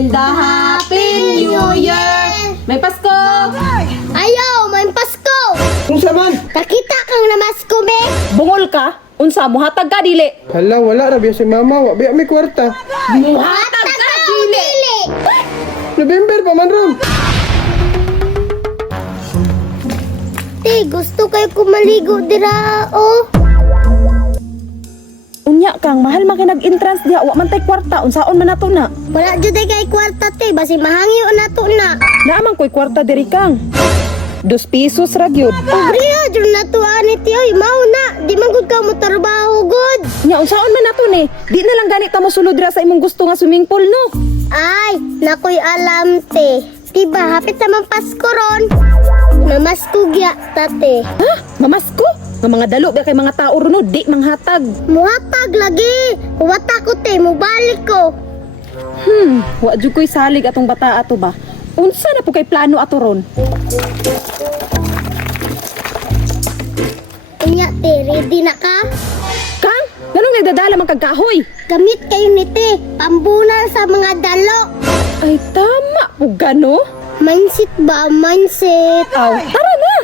and a Happy New Year! May Pasko! Ayaw, may Pasko! Unsa man? Kakita kang namasko, be? Bungol ka? Unsa mo hatag ka dili? Hala, wala ra biya si mama. Wa biya may kwarta. Muhatag ka dili! November pa man ron. Te, gusto kayo kumaligo dira, oh. Unya kang mahal makinag-entrance diha wa man tay kwarta unsaon man nato na? Wala jud kay kwarta, te. Basi mahangyo na to na. Naamang koy kwarta diri kang. 2 pesos ra gyud. Obriya, jud na to, ani, te. Oy, mao na. Di man gud ka mo trabaho, god. Nya unsaon man nato ni? Di na lang gani ta mo sulod dira sa imong gusto nga swimming pool no. Ay, nakoy alam, te. Diba, hapit naman Pasko ron. Namasko gya, tate. Ha? Mamasko? Nga mga dalo ba kay mga tao ron no? Di manghatag. Muhatag lagi. Huwata ko, te. Mubalik ko. Wa jud koy salig atong bata ato ba? Unsa na po kay plano ato ron? Unya, te. Ready na ka? Kang, ganong nagdadala man kag kahoy? Gamit kayo ni te. Pambunan sa mga dalo. Ay tama po gano? Mindset ba? Mindset. Aw, tara na.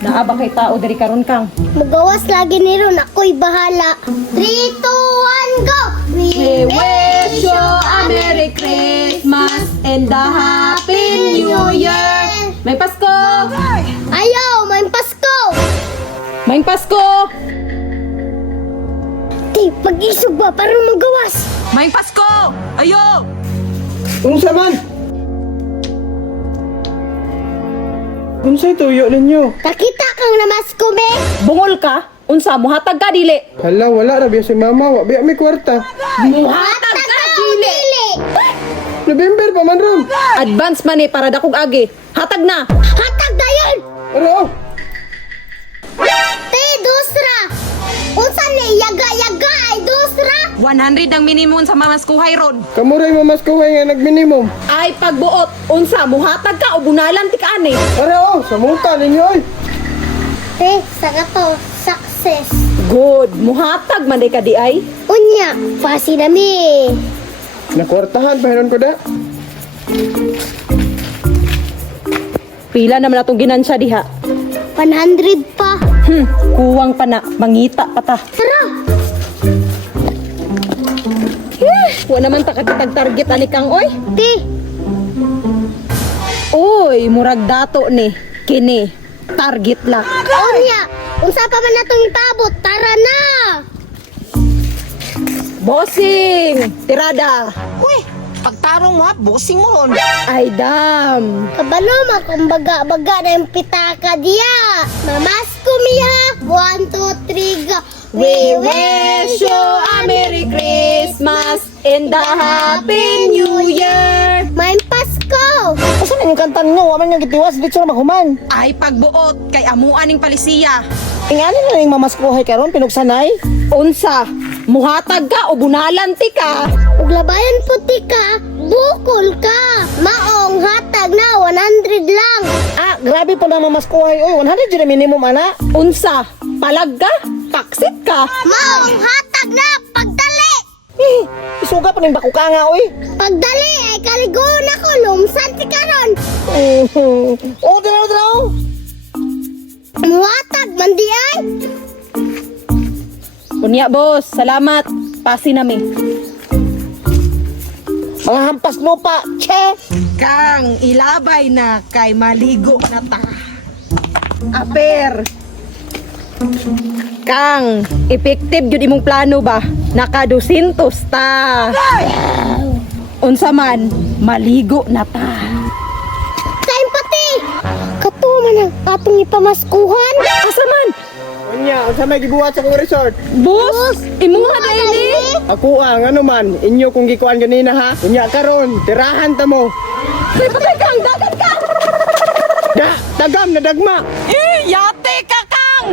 Naaba kay tao diri karon kang. Magawas lagi ni ron. Ako'y bahala. 3, 2, 1, go! We wish you a Merry Christmas and a Happy New Year. May Pasko! Ayaw, may Pasko! May Pasko! Te, pag-isog ba para magawas? May Pasko! Ayo! Unsa man? Unsay tuyo ninyo? Kakita kang namasko, be? Bungol ka? Unsa mo hatag ka dili? Hala, wala ra biya si mama. Wa biya may kwarta. Muhatag ka dili! November pa man ron. Advance man para dakog agi. Hatag na! Hatag dayon! Ano? Te, dusra! Unsa ni yaga-yaga ay dusra? 100 ang minimum sa mamaskuhay ron. Kamuray mamaskohay nga nagminimum. Ay pagbuot, unsa mo hatag ka o bunalan ti ka ani? Ano? Sa muta ninyo oy. Te, saka to, success. Good, muhatag man day ka di ay. Unya, pasi nami. Nakwartahan pa ko da. Pila naman atong ginansya diha. 100 pa. Kuwang pa na, mangita pa ta. Tara! Wa naman ta kakitag target ani kang oy. Te, Oy, murag dato ni. Kini, target lang. unya, unsa pa man natong ipabot? Tara na! Bossing, tirada. Uy, pagtarong mo ha, bossing mo ron. Ay dam. Kabalo man kung baga-baga na yung pitaka diya. Mamasko miya. 1, 2, 3, go. We wish you a Merry Christmas and a Happy New Year. May Pasko! Asa na yung kantan nyo? Waman nga gitiwas, dito na maghuman. Ay pagbuot kay amuan ning palisiya. Ingani na yung mamaskuhay karon pinugsanay. Unsa, muhatag ka o bunalan ti ka? Ug labayan puti ka, bukol ka. Maong hatag na 100 lang. Ah, grabe po na mamaskuhay. Uy, 100 yun ang minimum, ana. Unsa, palag ka? Paksit ka? Maong hatag na pagdali. Eh, isuga pa ng bakuka nga, uy. Pagdali ay kaligo na ko lumsan ti karon. Oo, dalaw. Muhatag man di ay. Unya boss, salamat. Pasi nami. Mga hampas lupa, che. Kang, ilabay na kay maligo na ta. Aper. Kang, effective yun imong plano ba? Naka 200 ta. Unsa man, maligo na ta. Kain pati. Kato man ang atong ipamaskuhan. Asa man? Unya, unsa may gibuhat sa kong resort? Boss, imuha dahil ni. Ako ang ano man, inyo kung gikuan ganina ha. Unya karon, tirahan ta mo. Ay, patay kang, dagan ka! Da, dagam na dagma. Yate ka kang!